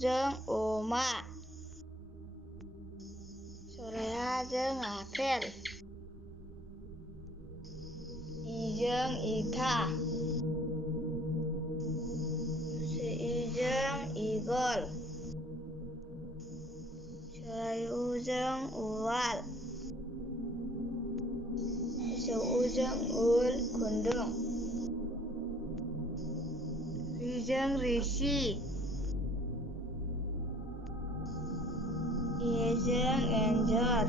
jeung uma. Soleha jeung apel. I jeung iga. Seueur jeung igol. Serayu jeung uwal. Seueur jeung eul kundung. Ri jeung risi. Ieu jeung enjor.